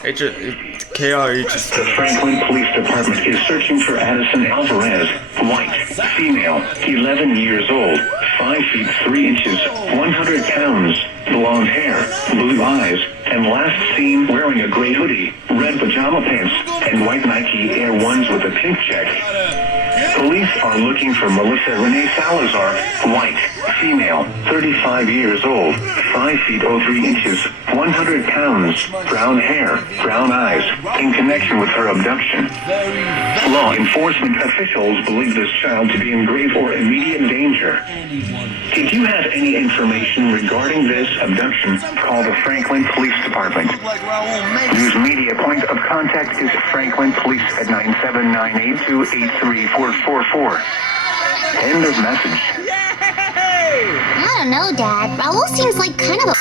KLRU. The Franklin Police Department is searching for Addison Alvarez, white, female, 11 years old, 5 feet 3 inches, 100 pounds, blonde hair, blue eyes, and last seen wearing a gray hoodie, red pajama pants, and white Nike Air 1s with a pink check. Police are looking for Melissa Renee Salazar, white, female, 35 years old, 5 feet 03 inches, 100 pounds, brown hair, brown eyes, in connection with her abduction. Law enforcement officials believe this child to be in grave or immediate danger. If you have any information regarding this abduction, call the Franklin Police Department. News media point of contact is Franklin Police at 97982834444. End of message. I don't know, Dad. Raul seems like kind of a